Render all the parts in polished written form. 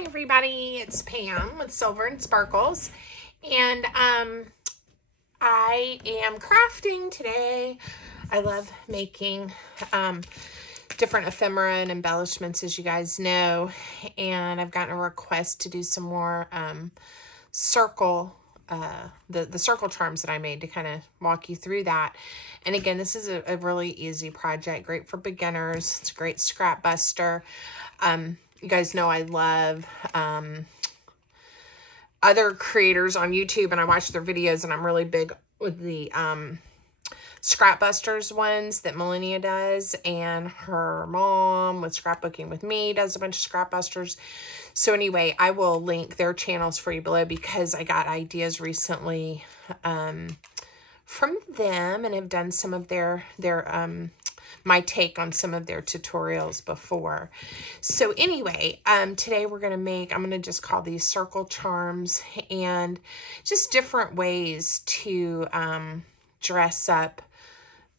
Hi everybody, it's Pam with Silver and Sparkles, and I am crafting today. I love making different ephemera and embellishments, as you guys know, and I've gotten a request to do some more circle the circle charms that I made to kind of walk you through that. And again, this is a really easy project, great for beginners. It's a great scrap buster. You guys know I love other creators on YouTube, and I watch their videos, and I'm really big with the scrap busters ones that Millennia does, and her mom with Scrapbooking with Me does a bunch of scrap busters. So anyway, I will link their channels for you below because I got ideas recently from them and have done some of their my take on some of their tutorials before. So anyway, today we're going to make, I'm going to just call these circle charms, and just different ways to dress up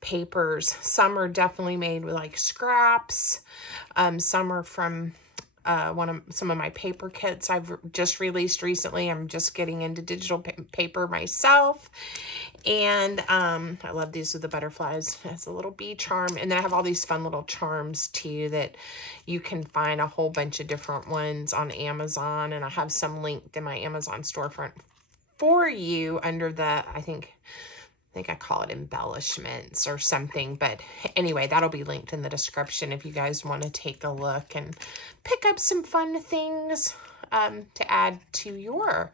papers. Some are definitely made with like scraps. Some are from some of my paper kits I've just released recently. I'm just getting into digital paper myself. And I love these with the butterflies as a little bee charm. And then I have all these fun little charms too that you can find a whole bunch of different ones on Amazon. And I have some linked in my Amazon storefront for you under the, I think I call it embellishments or something. But anyway, that'll be linked in the description if you guys want to take a look and pick up some fun things to add to your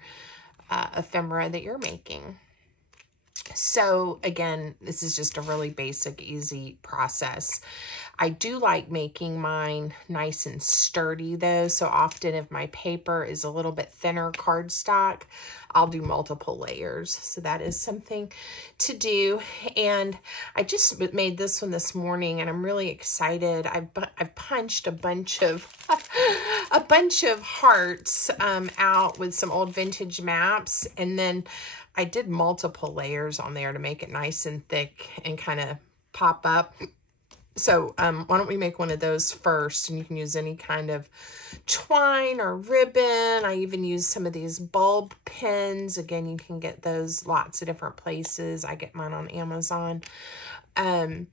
ephemera that you're making. So again, this is just a really basic, easy process. I do like making mine nice and sturdy though. So often if my paper is a little bit thinner cardstock, I'll do multiple layers. So that is something to do. And I just made this one this morning, and I'm really excited. I've punched a bunch of hearts out with some old vintage maps, and then I did multiple layers on there to make it nice and thick and kind of pop up. So why don't we make one of those first, and you can use any kind of twine or ribbon. I even use some of these bulb pins. Again, you can get those lots of different places. I get mine on Amazon to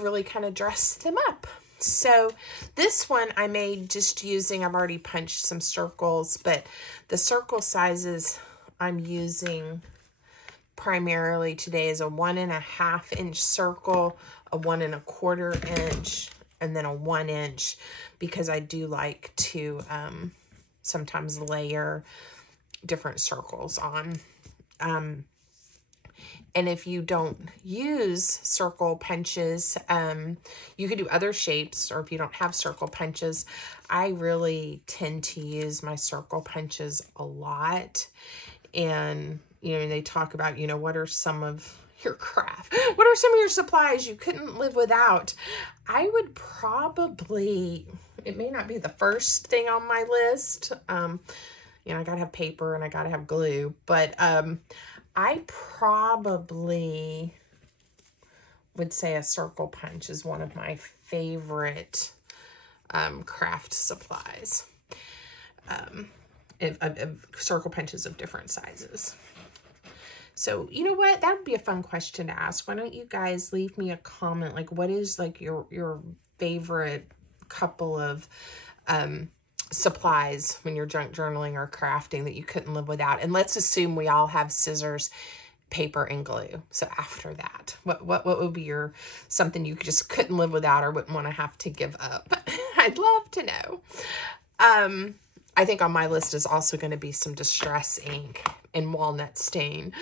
really kind of dress them up. So this one I made just using, I've already punched some circles, but the circle sizes I'm using primarily today is a 1.5 inch circle, a 1 1/4 inch, and then a 1 inch, because I do like to sometimes layer different circles on. And if you don't use circle punches, you could do other shapes, or if you don't have circle punches, I really tend to use my circle punches a lot. And you know, they talk about, you know, what are some of your craft? What are some of your supplies you couldn't live without? I would probably, it may not be the first thing on my list. You know, I gotta have paper and I gotta have glue, but I probably would say a circle punch is one of my favorite craft supplies. Circle punches of different sizes. So, you know what? That would be a fun question to ask. Why don't you guys leave me a comment? Like, what is like your favorite couple of supplies when you're junk journaling or crafting that you couldn't live without? And let's assume we all have scissors, paper, and glue. So after that, what would be your something you just couldn't live without or wouldn't want to have to give up? I'd love to know. I think on my list is also going to be some distress ink and walnut stain,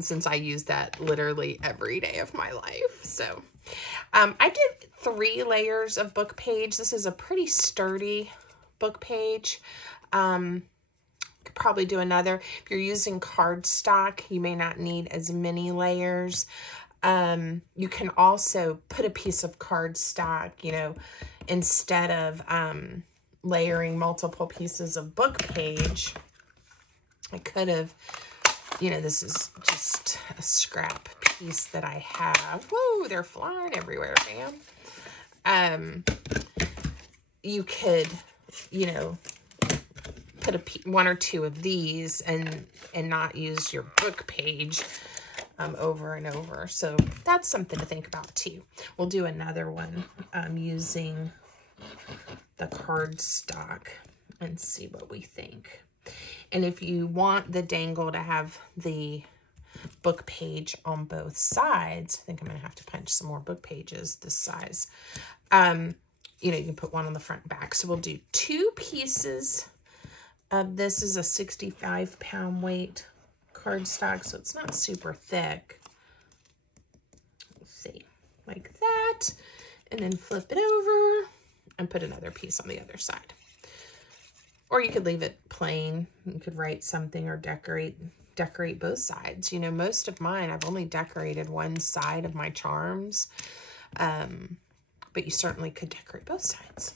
since I use that literally every day of my life. So I did 3 layers of book page. This is a pretty sturdy book page. Could probably do another. If you're using cardstock, you may not need as many layers. You can also put a piece of cardstock, you know, instead of layering multiple pieces of book page. I could have, you know, this is just a scrap piece that I have. Whoa, they're flying everywhere, fam. You could, you know, put one or two of these and not use your book page over and over. So that's something to think about too. We'll do another one using the cardstock and see what we think. And if you want the dangle to have the book page on both sides, I think I'm going to have to punch some more book pages this size. You know, you can put one on the front and back. So we'll do 2 pieces of this. Is a 65-pound weight cardstock, so it's not super thick. Let's see, like that. And then flip it over and put another piece on the other side. Or you could leave it plain. You could write something or decorate both sides. You know, most of mine, I've only decorated one side of my charms. But you certainly could decorate both sides.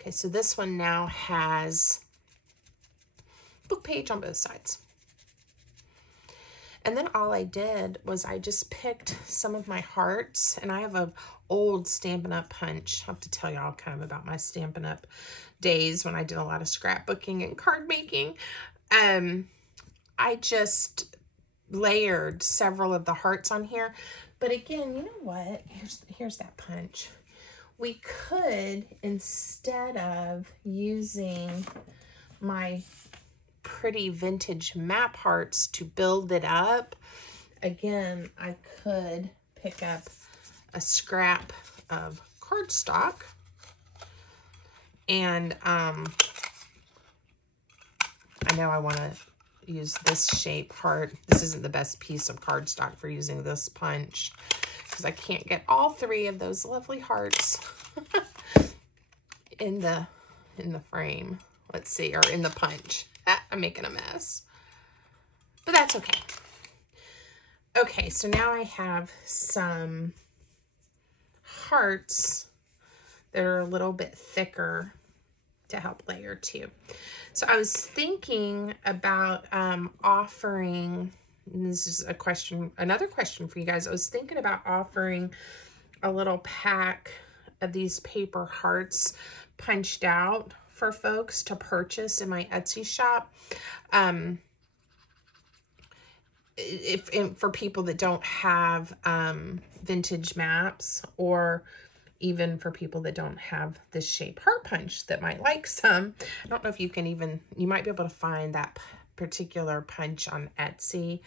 Okay, so this one now has book page on both sides. And then all I did was I just picked some of my hearts, and I have an old Stampin' Up! Punch. I have to tell y'all kind of about my Stampin' Up! Days when I did a lot of scrapbooking and card making. I just layered several of the hearts on here. But again, you know what? Here's that punch. We could, instead of using my pretty vintage map hearts to build it up, again, I could pick up a scrap of cardstock and I know I want to use this shape heart. This isn't the best piece of cardstock for using this punch because I can't get all 3 of those lovely hearts in the frame. Let's see, or in the punch. I'm making a mess, but that's okay. Okay, so now I have some hearts that are a little bit thicker to help layer too. So I was thinking about offering, and this is a question, another question for you guys. I was thinking about offering a little pack of these paper hearts punched out for folks to purchase in my Etsy shop. For people that don't have vintage maps, or even for people that don't have this shape heart punch that might like some. I don't know if you can even, you might be able to find that particular punch on Etsy.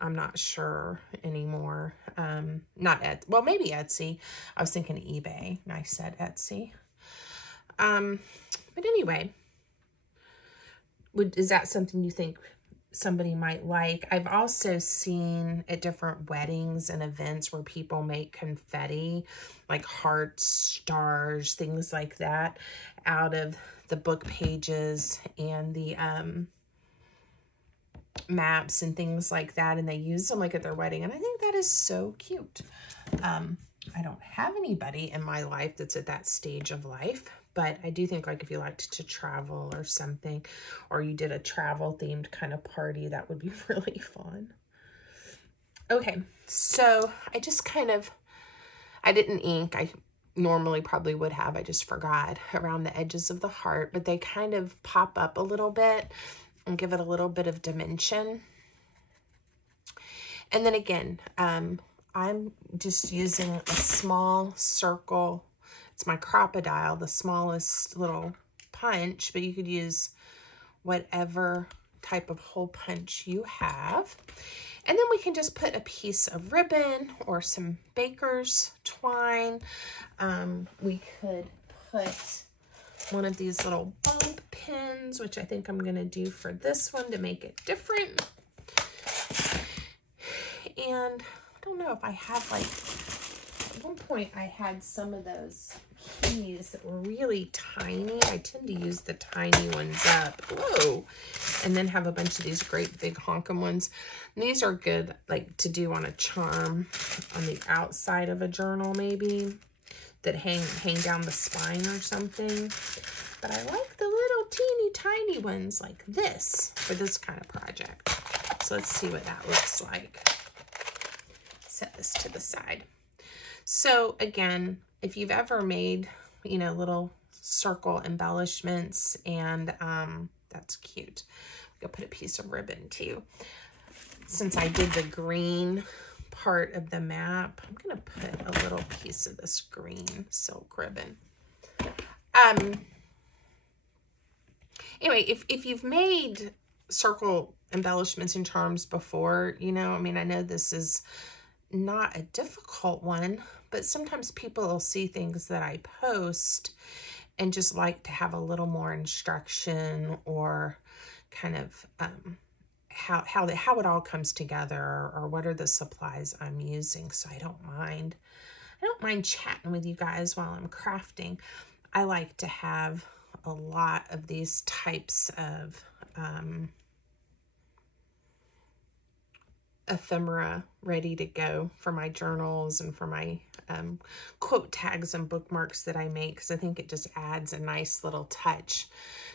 I'm not sure anymore. Well, maybe Etsy. I was thinking eBay, and I said Etsy. But anyway, is that something you think somebody might like? I've also seen at different weddings and events where people make confetti, like hearts, stars, things like that, out of the book pages and the maps and things like that, and they use them like at their wedding, and I think that is so cute. I don't have anybody in my life that's at that stage of life, but I do think, like, if you liked to travel or something, or you did a travel themed kind of party, that would be really fun. Okay, so I just I didn't ink. I normally probably would have. I just forgot around the edges of the heart, but they kind of pop up a little bit and give it a little bit of dimension. And then again, I'm just using a small circle. It's my Crocodile, the smallest little punch, but you could use whatever type of hole punch you have. And then we can just put a piece of ribbon or some baker's twine. We could put one of these little bump pins, which I think I'm going to do for this one to make it different. And I don't know if I have, like, at one point I had some of those keys that were really tiny. I tend to use the tiny ones up. Whoa. And then have a bunch of these great big honkin' ones. And these are good, like, to do on a charm on the outside of a journal, maybe, that hang down the spine or something. But I like the little teeny tiny ones like this for this kind of project. So let's see what that looks like. Set this to the side. So again, if you've ever made, you know, little circle embellishments and That's cute. We could put a piece of ribbon too. Since I did the green part of the map, I'm gonna put a little piece of this green silk ribbon. Anyway, if you've made circle embellishments and charms before, you know, I mean, I know this is not a difficult one, but sometimes people will see things that I post and just like to have a little more instruction or kind of how it all comes together, or what are the supplies I'm using. So I don't mind chatting with you guys while I'm crafting. I like to have a lot of these types of ephemera ready to go for my journals and for my quote tags and bookmarks that I make, because I think it just adds a nice little touch.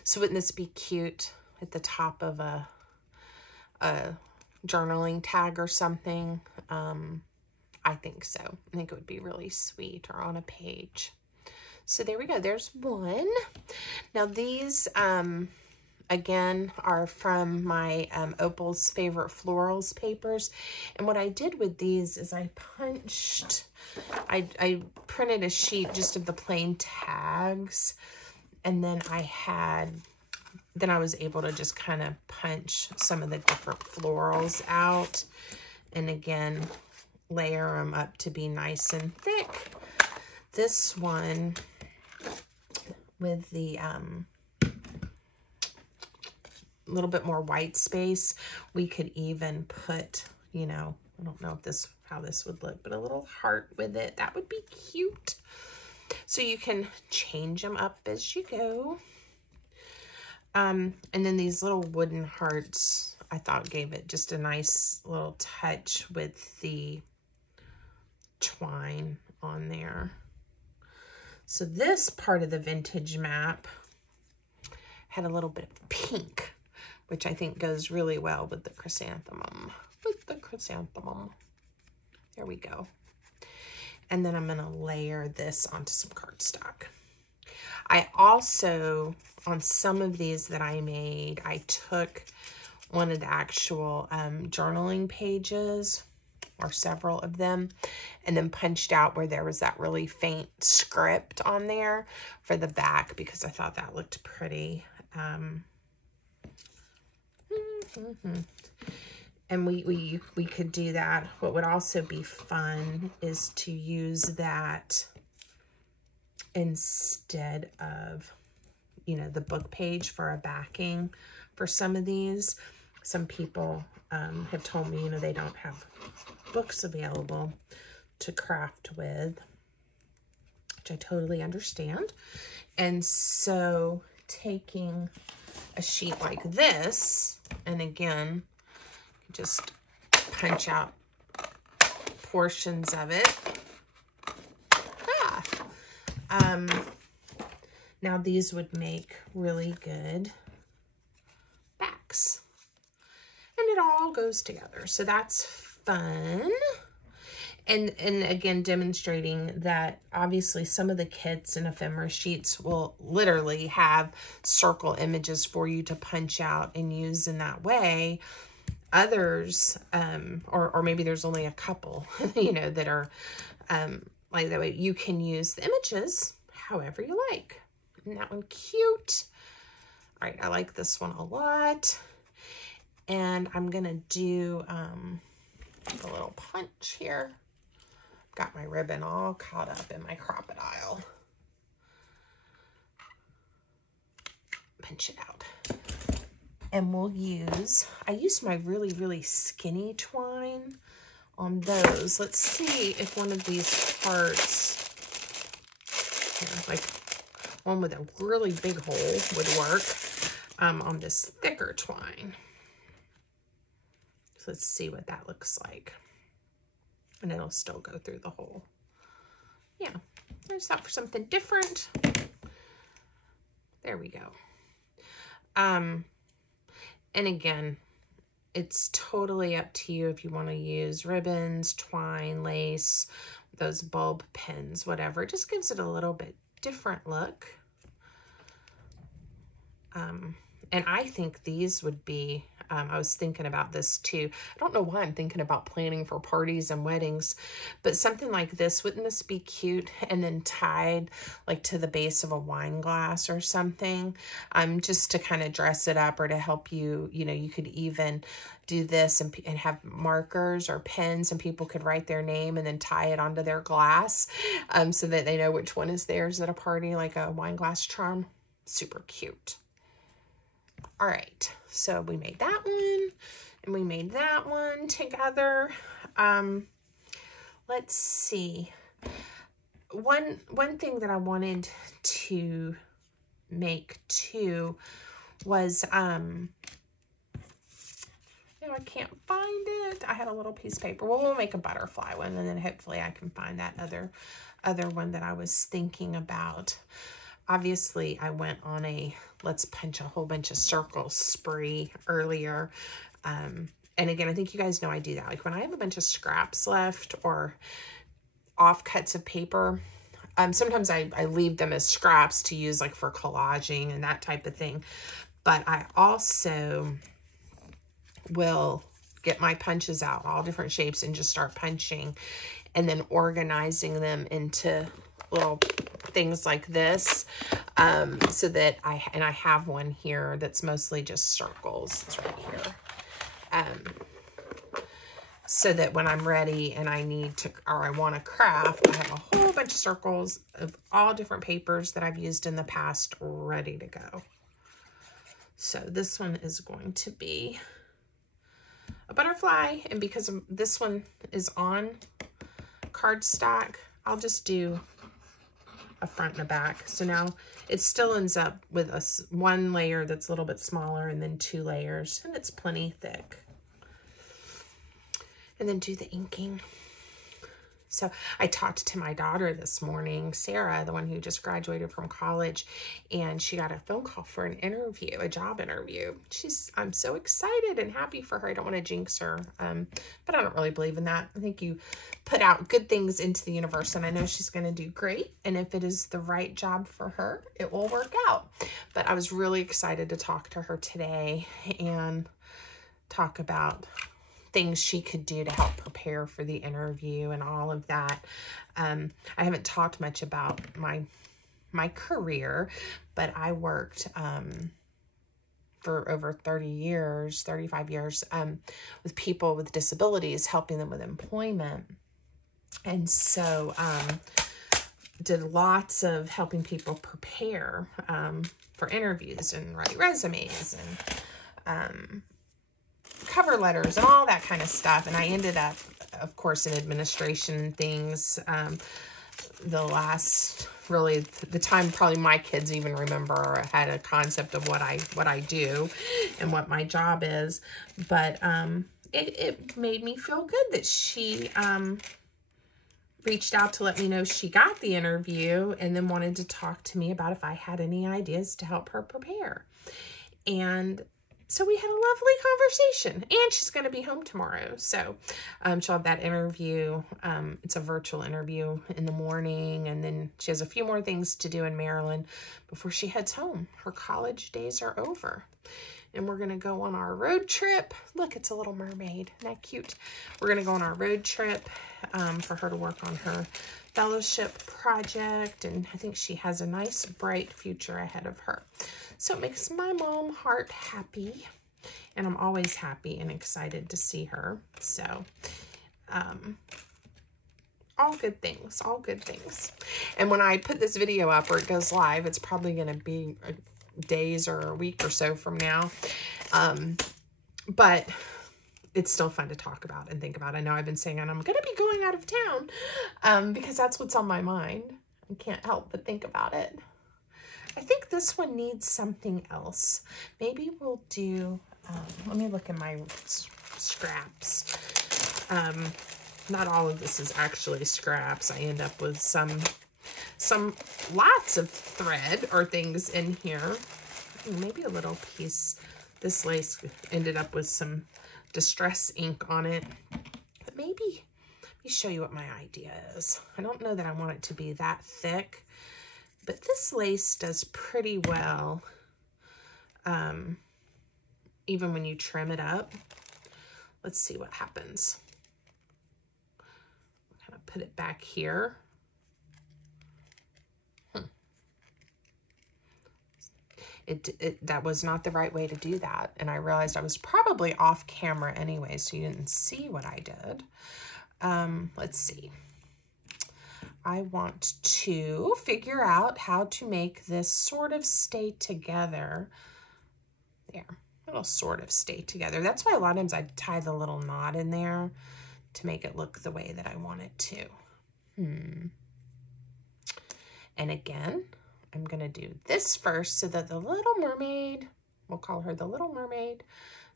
So wouldn't this be cute at the top of a journaling tag or something? I think so. I think it would be really sweet, or on a page. So there we go. There's one. Now these, again, are from my Opal's Favorite Florals papers. And what I did with these is I printed a sheet just of the plain tags. And then I was able to just kind of punch some of the different florals out. And again, layer them up to be nice and thick. This one with the little bit more white space, we could even put, you know, I don't know if how this would look, but a little heart with it. That would be cute. So you can change them up as you go. And then these little wooden hearts, I thought gave it just a nice little touch with the twine on there. So this part of the vintage map had a little bit of pink, which I think goes really well with the chrysanthemum. There we go. And then I'm going to layer this onto some cardstock. I also, on some of these that I made, I took one of the actual journaling pages, or several of them, and then punched out where there was that really faint script on there for the back, because I thought that looked pretty. And we could do that. What would also be fun is to use that instead of, you know, the book page for a backing for some of these. Some people have told me, you know, they don't have books available to craft with, which I totally understand. And so taking a sheet like this, and again, just punch out portions of it. Now these would make really good backs. And it all goes together. So that's fun. And again, demonstrating that obviously some of the kits and ephemera sheets will literally have circle images for you to punch out and use in that way. Others, or maybe there's only a couple, you know, that are like that way. You can use the images however you like. Isn't that one cute? All right, I like this one a lot. And I'm gonna do a little punch here. Got my ribbon all caught up in my crocodile. Punch it out. And we'll use, I used my really, really skinny twine on those. Let's see if one of these hearts, like one with a really big hole, would work on this thicker twine. So let's see what that looks like. And it'll still go through the hole. Yeah, I just thought for something different. There we go. And again, it's totally up to you if you want to use ribbons, twine, lace, those bulb pins, whatever. It just gives it a little bit different look. And I think these would be, I was thinking about this too. I don't know why I'm thinking about planning for parties and weddings, but something like this, wouldn't this be cute? And then tied like to the base of a wine glass or something, just to kind of dress it up or to help you, you know, you could even do this and have markers or pens and people could write their name and then tie it onto their glass, so that they know which one is theirs at a party, like a wine glass charm. Super cute. All right, so we made that one, and we made that one together. Let's see. One thing that I wanted to make too was, now I can't find it. I had a little piece of paper. Well, we'll make a butterfly one, and then hopefully I can find that other one that I was thinking about. Obviously, I went on a let's punch a whole bunch of circles spree earlier. And again, I think you guys know I do that. Like when I have a bunch of scraps left or offcuts of paper, sometimes I leave them as scraps to use like for collaging and that type of thing. But I also will get my punches out, all different shapes, and just start punching and then organizing them into little things like this, so that I have one here that's mostly just circles. It's right here. So that when I'm ready and I need to, or I want to craft, I have a whole bunch of circles of all different papers that I've used in the past ready to go. So this one is going to be a butterfly, and because this one is on cardstock, I'll just do a front and a back. So now it still ends up with one layer that's a little bit smaller and then 2 layers, and it's plenty thick. And then do the inking. So I talked to my daughter this morning, Sarah, the one who just graduated from college, and she got a phone call for an interview, a job interview. I'm so excited and happy for her. I don't want to jinx her, but I don't really believe in that. I think you put out good things into the universe, and I know she's going to do great. And if it is the right job for her, it will work out. But I was really excited to talk to her today and talk about things she could do to help prepare for the interview and all of that. I haven't talked much about my career, but I worked for over 35 years with people with disabilities, helping them with employment. And so did lots of helping people prepare for interviews and write resumes and cover letters and all that kind of stuff. And I ended up, of course, in administration things. The time probably my kids even remember had a concept of what I do and what my job is. But it made me feel good that she reached out to let me know she got the interview and then wanted to talk to me about if I had any ideas to help her prepare. And so we had a lovely conversation, and she's going to be home tomorrow. So she'll have that interview. It's a virtual interview in the morning, and then she has a few more things to do in Maryland before she heads home. Her college days are over, and we're going to go on our road trip. Look, it's a little mermaid. Isn't that cute? We're going to go on our road trip for her to work on her fellowship project, and I think she has a nice, bright future ahead of her. So it makes my mom heart happy, and I'm always happy and excited to see her. So, all good things, all good things. And when I put this video up or it goes live, it's probably going to be days or a week or so from now. But it's still fun to talk about and think about. I know I've been saying, and I'm going to be going out of town because that's what's on my mind. I can't help but think about it. I think this one needs something else. Maybe we'll do, let me look in my scraps. Not all of this is actually scraps. I end up with some lots of thread or things in here. Maybe a little piece. This lace ended up with some distress ink on it. But maybe, let me show you what my idea is. I don't know that I want it to be that thick, but this lace does pretty well even when you trim it up. Let's see what happens. Kind of put it back here. That was not the right way to do that. And I realized I was probably off camera anyway, so you didn't see what I did. Let's see. I want to figure out how to make this sort of stay together. There, it'll sort of stay together. That's why a lot of times I tie the little knot in there to make it look the way that I want it to. And again, I'm going to do this first so that the little mermaid, we'll call her the little mermaid.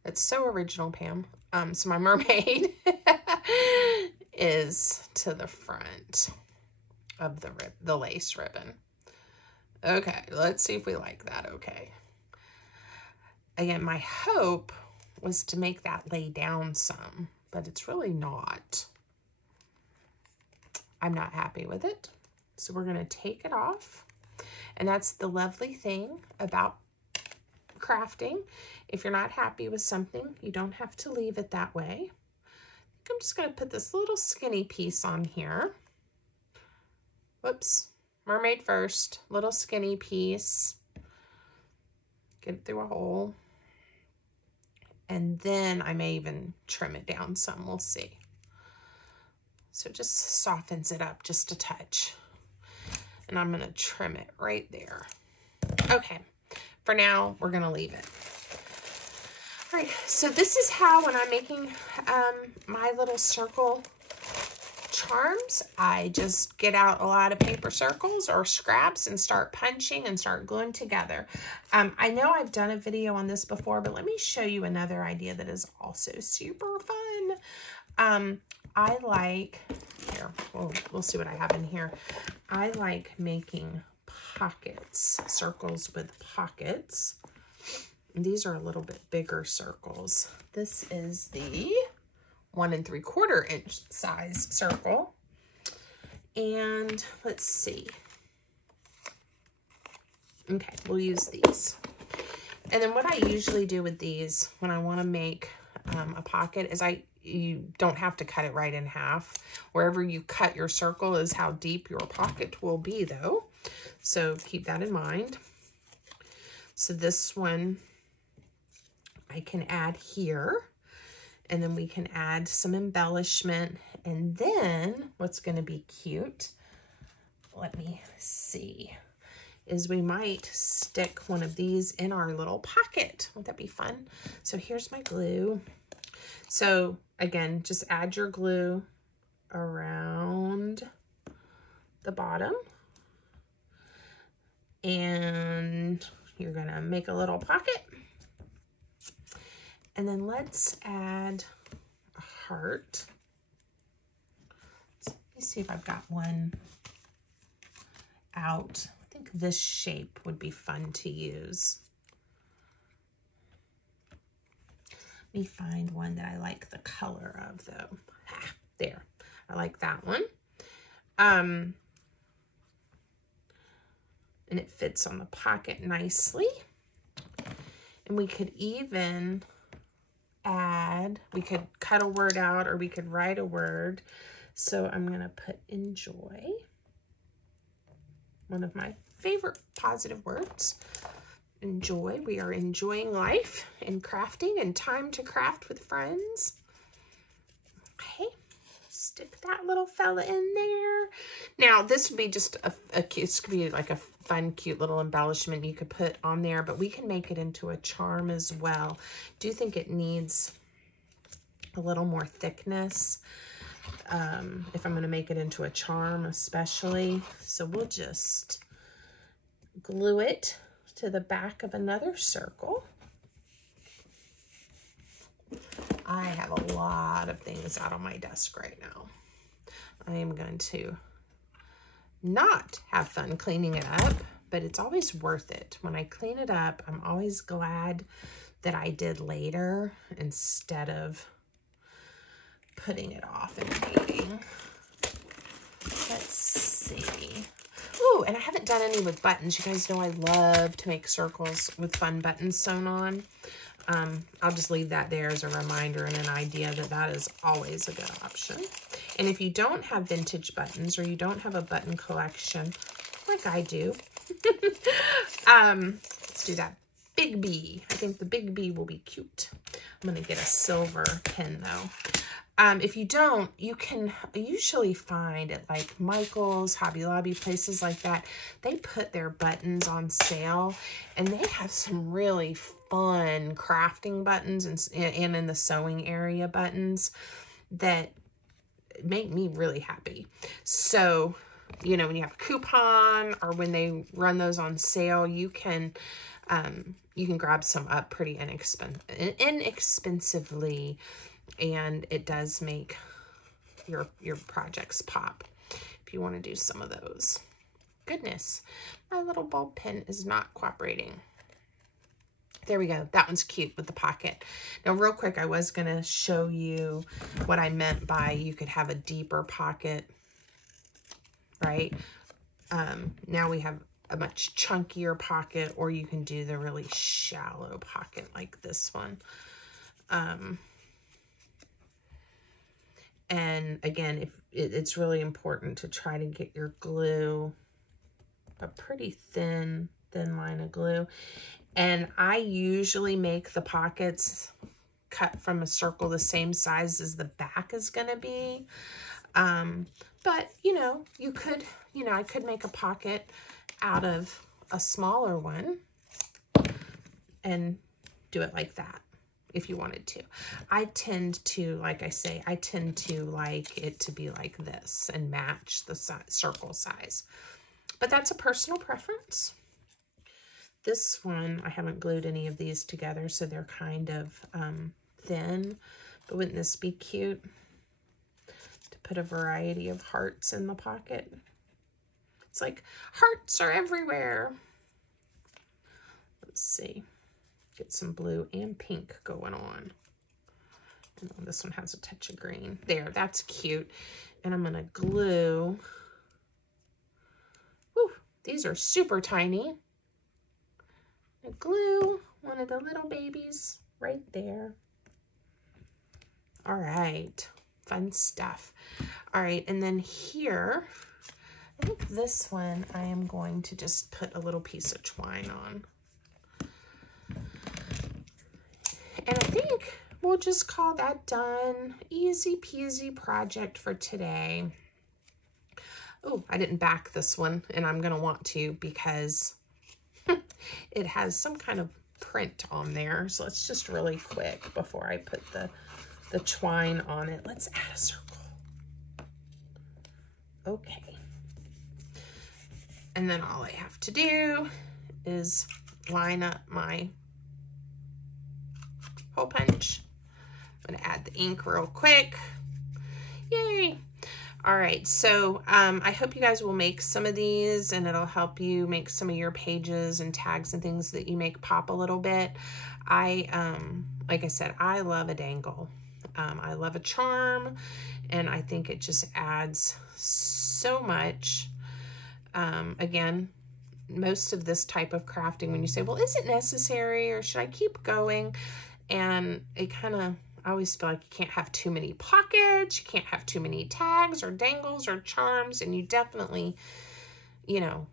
That's so original, Pam. So my mermaid is to the front of the lace ribbon. Okay, let's see if we like that. Okay. Again, my hope was to make that lay down some, but it's really not. I'm not happy with it. So we're going to take it off. And that's the lovely thing about crafting. If you're not happy with something, you don't have to leave it that way. I think I'm just going to put this little skinny piece on here. Whoops. Mermaid first. Little skinny piece. Get it through a hole. And then I may even trim it down some. We'll see. So it just softens it up just a touch. And I'm going to trim it right there. Okay, for now, we're going to leave it. All right, so this is how when I'm making my little circle charms, I just get out a lot of paper circles or scraps and start punching and start gluing together. I know I've done a video on this before, but let me show you another idea that is also super fun. I like, here, we'll see what I have in here. I like making pockets, circles with pockets. And these are a little bit bigger circles. This is the 1 3/4 inch size circle. And let's see. Okay, we'll use these. And then what I usually do with these when I want to make a pocket is you don't have to cut it right in half. Wherever you cut your circle is how deep your pocket will be though. So keep that in mind. So this one I can add here, and then we can add some embellishment. And then what's going to be cute, let me see, is we might stick one of these in our little pocket. Won't that be fun? So here's my glue. So again, just add your glue around the bottom. And you're going to make a little pocket. And then let's add a heart. Let me see if I've got one out. I think this shape would be fun to use. Let me find one that I like the color of though. There, I like that one. And it fits on the pocket nicely. And we could even add, we could cut a word out or we could write a word. So I'm going to put enjoy, one of my favorite positive words. Enjoy. We are enjoying life and crafting and time to craft with friends. Okay, stick that little fella in there. Now this would be just this could be like a fun, cute little embellishment you could put on there, but we can make it into a charm as well. Do you think it needs a little more thickness? If I'm going to make it into a charm especially. So we'll just glue it to the back of another circle. I have a lot of things out on my desk right now. I am going to not have fun cleaning it up, but it's always worth it. When I clean it up, I'm always glad that I did later instead of putting it off and waiting. Let's see. Ooh, and I haven't done any with buttons. You guys know I love to make circles with fun buttons sewn on. I'll just leave that there as a reminder and an idea that that is always a good option. And if you don't have vintage buttons or you don't have a button collection like I do, let's do that big B. I think the big B will be cute. I'm going to get a silver pin though. If you don't, you can usually find at like Michael's, Hobby Lobby, places like that, they put their buttons on sale, and they have some really fun crafting buttons and in the sewing area buttons that make me really happy. So, you know, when you have a coupon or when they run those on sale, you can grab some up pretty inexpensively. And it does make your projects pop if you want to do some of those. Goodness, my little bulb pin is not cooperating. There we go. That one's cute with the pocket. Now, real quick, I was going to show you what I meant by you could have a deeper pocket, right? Now we have a much chunkier pocket, or you can do the really shallow pocket like this one. And again, if it's really important to try to get your glue a pretty thin line of glue. And I usually make the pockets cut from a circle the same size as the back is going to be. But, you know, you could, you know, I could make a pocket out of a smaller one and do it like that if you wanted to. I tend to, like I say, I tend to like it to be like this and match the circle size. But that's a personal preference. This one, I haven't glued any of these together, so they're kind of thin. But wouldn't this be cute to put a variety of hearts in the pocket? It's like hearts are everywhere. Let's see. Get some blue and pink going on. And this one has a touch of green. There, that's cute. And I'm going to glue. Whew, these are super tiny. I glue one of the little babies right there. All right, fun stuff. All right, and then here, I think this one I am going to just put a little piece of twine on. And I think we'll just call that done. Easy peasy project for today. Oh, I didn't back this one, and I'm gonna want to because it has some kind of print on there. So let's just really quick, before I put the twine on it, let's add a circle. Okay. And then all I have to do is line up my hole punch. I'm gonna add the ink real quick. Yay. All right, so I hope you guys will make some of these, and it'll help you make some of your pages and tags and things that you make pop a little bit. Like I said, I love a dangle. I love a charm, and I think it just adds so much. Again, most of this type of crafting, when you say, well, is it necessary or should I keep going? And it kind of, I always feel like you can't have too many pockets, you can't have too many tags or dangles or charms, and you definitely, you know,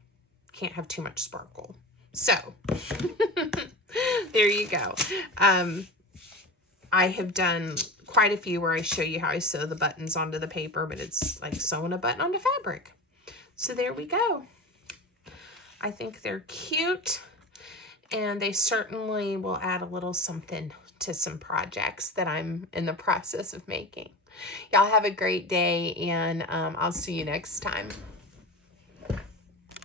can't have too much sparkle. So, there you go. I have done quite a few where I show you how I sew the buttons onto the paper, but it's like sewing a button onto fabric. So there we go. I think they're cute, and they certainly will add a little something to some projects that I'm in the process of making. Y'all have a great day, and I'll see you next time.